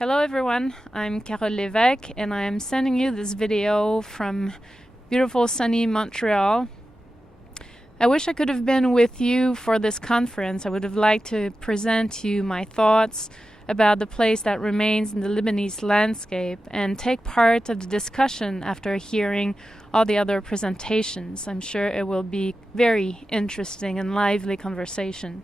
Hello everyone, I'm Carole Lévesque and I'm sending you this video from beautiful sunny Montreal. I wish I could have been with you for this conference. I would have liked to present to you my thoughts about the place that remains in the Lebanese landscape and take part of the discussion after hearing all the other presentations. I'm sure it will be very interesting and lively conversation.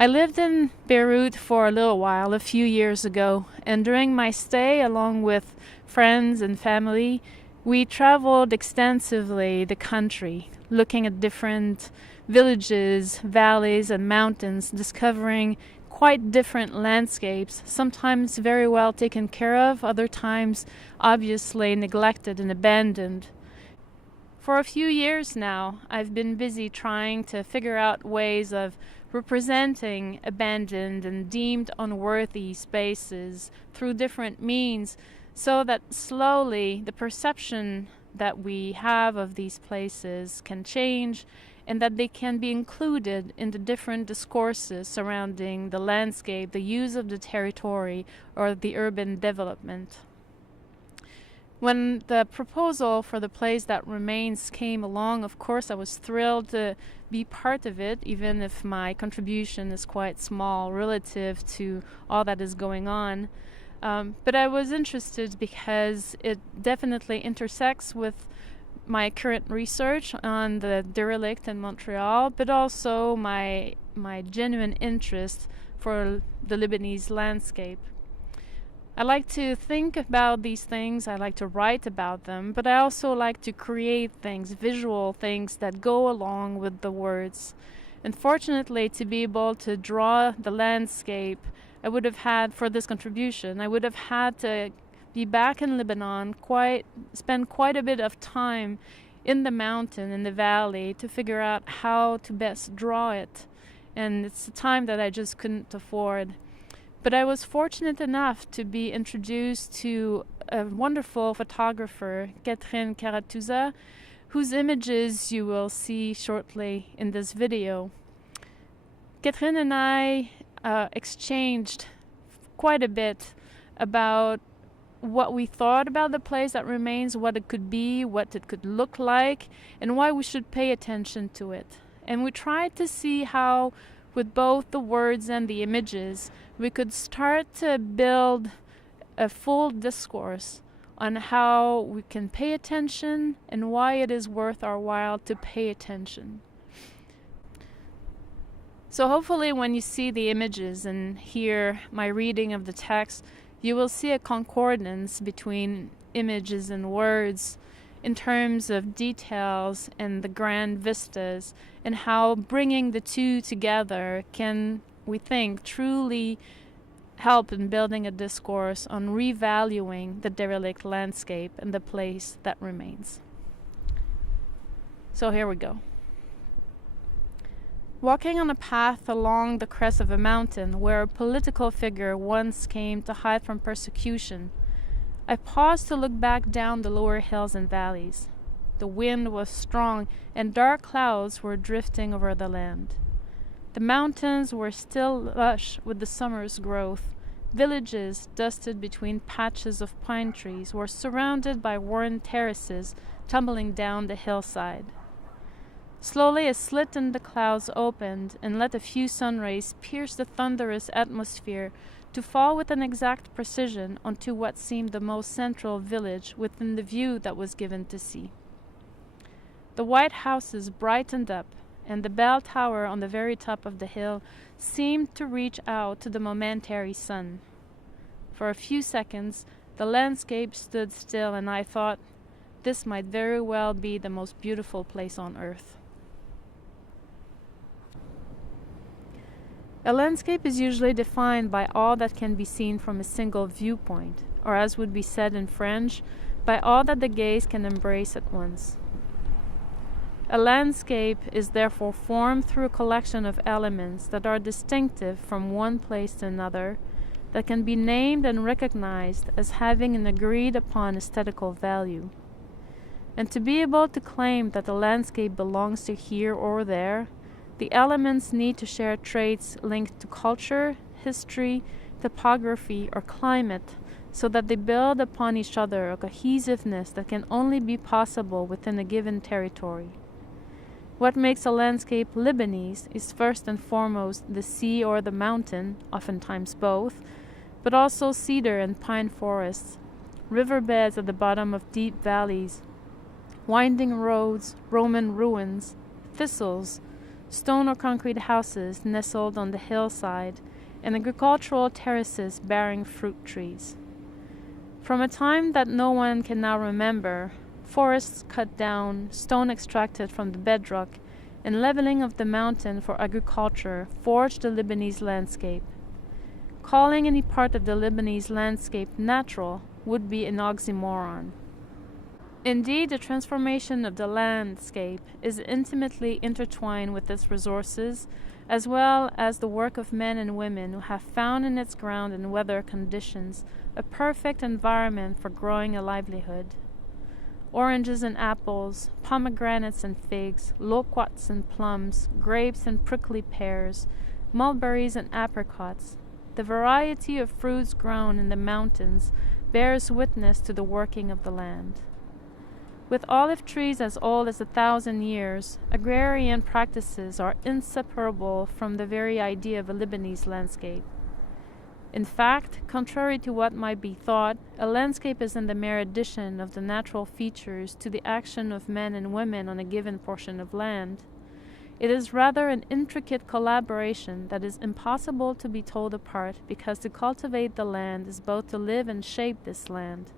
I lived in Beirut for a little while, a few years ago, and during my stay, along with friends and family, we traveled extensively the country, looking at different villages, valleys, and mountains, discovering quite different landscapes, sometimes very well taken care of, other times obviously neglected and abandoned. For a few years now, I've been busy trying to figure out ways of representing abandoned and deemed unworthy spaces through different means so that slowly the perception that we have of these places can change and that they can be included in the different discourses surrounding the landscape, the use of the territory, or the urban development. When the proposal for the place that remains came along, of course I was thrilled to be part of it, even if my contribution is quite small relative to all that is going on. But I was interested because it definitely intersects with my current research on the derelict in Montreal, but also my genuine interest for the Lebanese landscape. I like to think about these things, I like to write about them, but I also like to create things, visual things that go along with the words. And fortunately, to be able to draw the landscape, I would have had, for this contribution, I would have had to be back in Lebanon, spend quite a bit of time in the mountain, in the valley, to figure out how to best draw it. And it's a time that I just couldn't afford. But I was fortunate enough to be introduced to a wonderful photographer, Carole, whose images you will see shortly in this video. Catherine and I exchanged quite a bit about what we thought about the place that remains, what it could be, what it could look like, and why we should pay attention to it. And we tried to see how, with both the words and the images, we could start to build a full discourse on how we can pay attention and why it is worth our while to pay attention. So hopefully when you see the images and hear my reading of the text, you will see a concordance between images and words in terms of details and the grand vistas, and how bringing the two together can, we think, truly help in building a discourse on revaluing the derelict landscape and the place that remains. So here we go. Walking on a path along the crest of a mountain where a political figure once came to hide from persecution, I paused to look back down the lower hills and valleys. The wind was strong and dark clouds were drifting over the land. The mountains were still lush with the summer's growth. Villages, dusted between patches of pine trees, were surrounded by worn terraces tumbling down the hillside. Slowly a slit in the clouds opened and let a few sun rays pierce the thunderous atmosphere to fall with an exact precision onto what seemed the most central village within the view that was given to see. The white houses brightened up, and the bell tower on the very top of the hill seemed to reach out to the momentary sun. For a few seconds, the landscape stood still, and I thought, this might very well be the most beautiful place on earth. A landscape is usually defined by all that can be seen from a single viewpoint, or as would be said in French, by all that the gaze can embrace at once. A landscape is therefore formed through a collection of elements that are distinctive from one place to another, that can be named and recognized as having an agreed upon aesthetical value. And to be able to claim that the landscape belongs to here or there, the elements need to share traits linked to culture, history, topography, or climate, so that they build upon each other a cohesiveness that can only be possible within a given territory. What makes a landscape Lebanese is first and foremost the sea or the mountain, oftentimes both, but also cedar and pine forests, riverbeds at the bottom of deep valleys, winding roads, Roman ruins, thistles, stone or concrete houses nestled on the hillside, and agricultural terraces bearing fruit trees. From a time that no one can now remember, forests cut down, stone extracted from the bedrock, and leveling of the mountain for agriculture forged the Lebanese landscape. Calling any part of the Lebanese landscape natural would be an oxymoron. Indeed, the transformation of the landscape is intimately intertwined with its resources, as well as the work of men and women who have found in its ground and weather conditions a perfect environment for growing a livelihood. Oranges and apples, pomegranates and figs, loquats and plums, grapes and prickly pears, mulberries and apricots. The variety of fruits grown in the mountains bears witness to the working of the land. With olive trees as old as 1,000 years, agrarian practices are inseparable from the very idea of a Lebanese landscape. In fact, contrary to what might be thought, a landscape isn't the mere addition of the natural features to the action of men and women on a given portion of land. It is rather an intricate collaboration that is impossible to be told apart, because to cultivate the land is both to live and shape this land.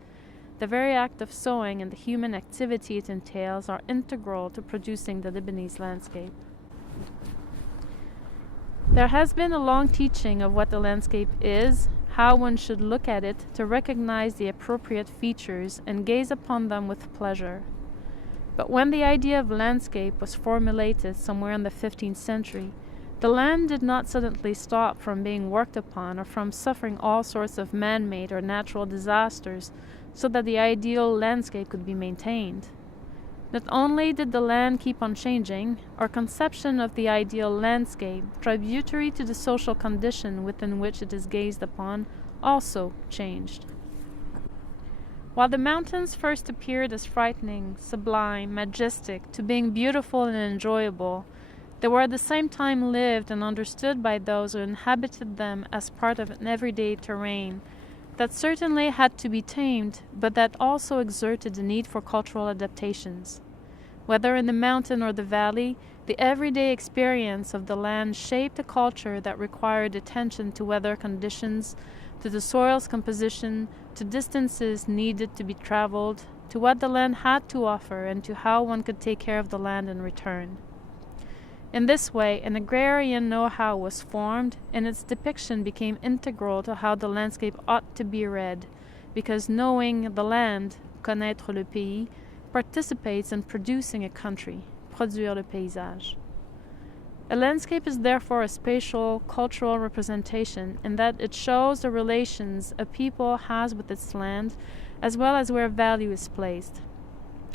The very act of sowing and the human activity it entails are integral to producing the Lebanese landscape. There has been a long teaching of what the landscape is, how one should look at it to recognize the appropriate features and gaze upon them with pleasure. But when the idea of landscape was formulated somewhere in the 15th century, the land did not suddenly stop from being worked upon or from suffering all sorts of man-made or natural disasters so that the ideal landscape could be maintained. Not only did the land keep on changing, our conception of the ideal landscape, tributary to the social condition within which it is gazed upon, also changed. While the mountains first appeared as frightening, sublime, majestic, to being beautiful and enjoyable, they were at the same time lived and understood by those who inhabited them as part of an everyday terrain that certainly had to be tamed, but that also exerted the need for cultural adaptations. Whether in the mountain or the valley, the everyday experience of the land shaped a culture that required attention to weather conditions, to the soil's composition, to distances needed to be traveled, to what the land had to offer, and to how one could take care of the land in return. In this way, an agrarian know-how was formed, and its depiction became integral to how the landscape ought to be read, because knowing the land, connaître le pays, participates in producing a country, produire le paysage. A landscape is therefore a spatial, cultural representation in that it shows the relations a people has with its land, as well as where value is placed.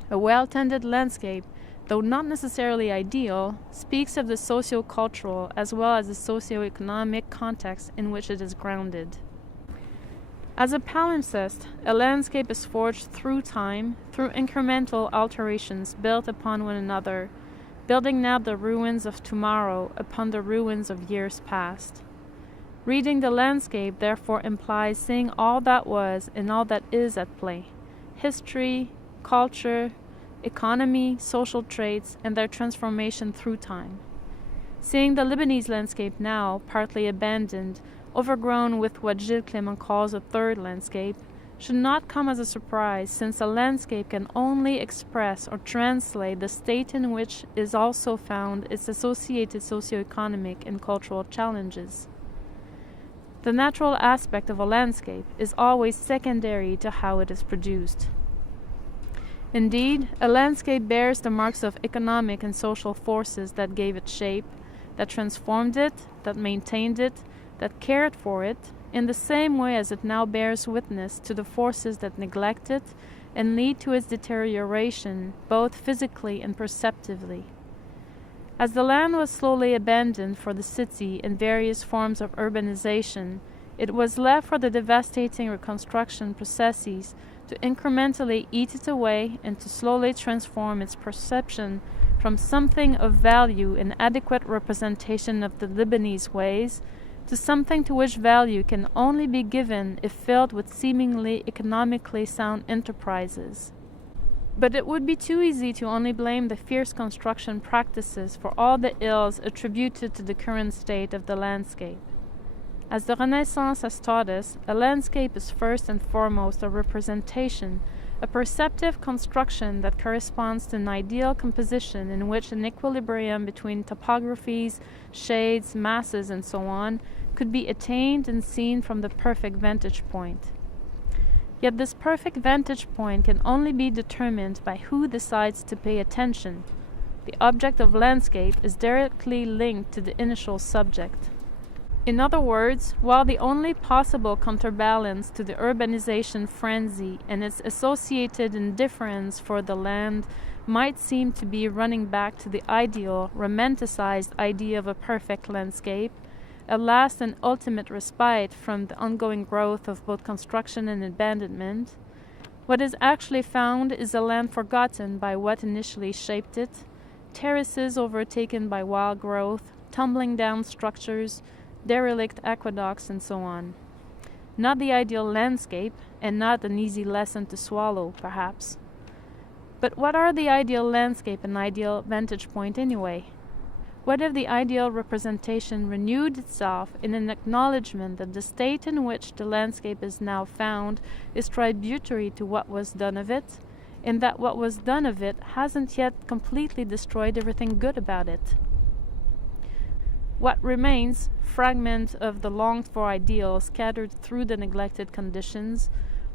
A well-tended landscape, though not necessarily ideal, speaks of the socio-cultural as well as the socio-economic context in which it is grounded. As a palimpsest, a landscape is forged through time, through incremental alterations built upon one another, building now the ruins of tomorrow upon the ruins of years past. Reading the landscape therefore implies seeing all that was and all that is at play: history, culture, economy, social traits, and their transformation through time. Seeing the Lebanese landscape now, partly abandoned, overgrown with what Gilles Clément calls a third landscape, should not come as a surprise, since a landscape can only express or translate the state in which is also found its associated socioeconomic and cultural challenges. The natural aspect of a landscape is always secondary to how it is produced. Indeed, a landscape bears the marks of economic and social forces that gave it shape, that transformed it, that maintained it, that cared for it, in the same way as it now bears witness to the forces that neglect it and lead to its deterioration, both physically and perceptively. As the land was slowly abandoned for the city and various forms of urbanization, It was left for the devastating reconstruction processes to incrementally eat it away and to slowly transform its perception from something of value and adequate representation of the Lebanese ways to something to which value can only be given if filled with seemingly economically sound enterprises. But it would be too easy to only blame the fierce construction practices for all the ills attributed to the current state of the landscape. As the Renaissance has taught us, a landscape is first and foremost a representation, a perceptive construction that corresponds to an ideal composition in which an equilibrium between topographies, shades, masses, and so on could be attained and seen from the perfect vantage point. Yet this perfect vantage point can only be determined by who decides to pay attention. The object of landscape is directly linked to the initial subject. In other words, while the only possible counterbalance to the urbanization frenzy and its associated indifference for the land might seem to be running back to the ideal, romanticized idea of a perfect landscape, a last and ultimate respite from the ongoing growth of both construction and abandonment, what is actually found is a land forgotten by what initially shaped it, terraces overtaken by wild growth, tumbling down structures, derelict aqueducts, and so on. Not the ideal landscape, and not an easy lesson to swallow, perhaps. But what are the ideal landscape and ideal vantage point anyway? What if the ideal representation renewed itself in an acknowledgement that the state in which the landscape is now found is tributary to what was done of it, and that what was done of it hasn't yet completely destroyed everything good about it? What remains, fragment of the longed-for ideal scattered through the neglected conditions,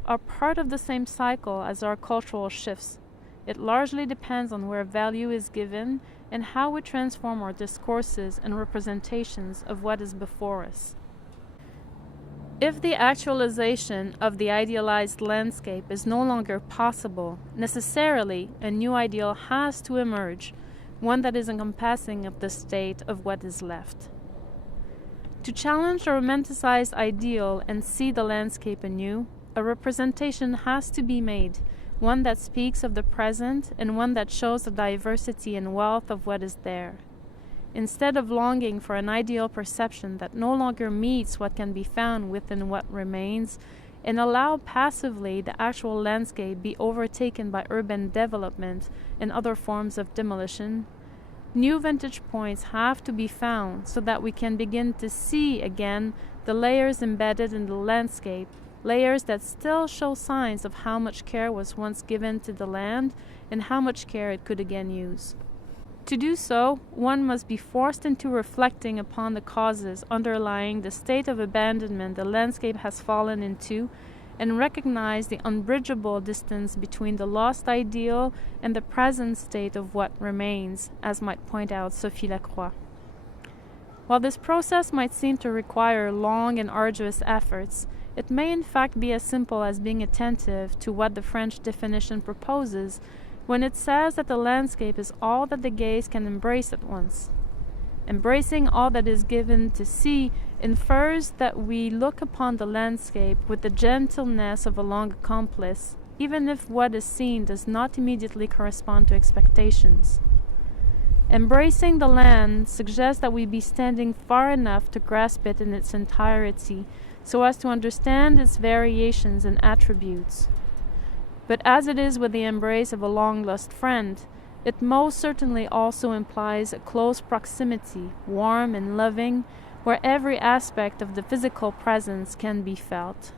are part of the same cycle as our cultural shifts. It largely depends on where value is given and how we transform our discourses and representations of what is before us. If the actualization of the idealized landscape is no longer possible, necessarily a new ideal has to emerge, one that is encompassing of the state of what is left. To challenge the romanticized ideal and see the landscape anew, a representation has to be made, one that speaks of the present and one that shows the diversity and wealth of what is there. Instead of longing for an ideal perception that no longer meets what can be found within what remains, and allow passively the actual landscape be overtaken by urban development and other forms of demolition, new vantage points have to be found so that we can begin to see again the layers embedded in the landscape, layers that still show signs of how much care was once given to the land and how much care it could again use. To do so, one must be forced into reflecting upon the causes underlying the state of abandonment the landscape has fallen into, and recognize the unbridgeable distance between the lost ideal and the present state of what remains, as might point out Sophie Lacroix. While this process might seem to require long and arduous efforts, it may in fact be as simple as being attentive to what the French definition proposes when it says that the landscape is all that the gaze can embrace at once. Embracing all that is given to see infers that we look upon the landscape with the gentleness of a long accomplice, even if what is seen does not immediately correspond to expectations. Embracing the land suggests that we be standing far enough to grasp it in its entirety, so as to understand its variations and attributes. But as it is with the embrace of a long-lost friend, it most certainly also implies a close proximity, warm and loving, where every aspect of the physical presence can be felt.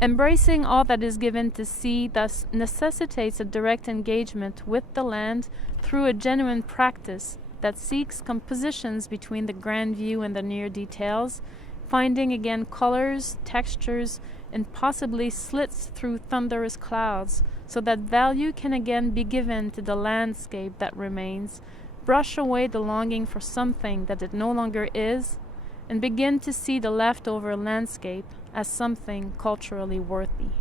Embracing all that is given to see thus necessitates a direct engagement with the land through a genuine practice that seeks compositions between the grand view and the near details, finding again colors, textures, and possibly slits through thunderous clouds, so that value can again be given to the landscape that remains, brush away the longing for something that it no longer is, and begin to see the leftover landscape as something culturally worthy.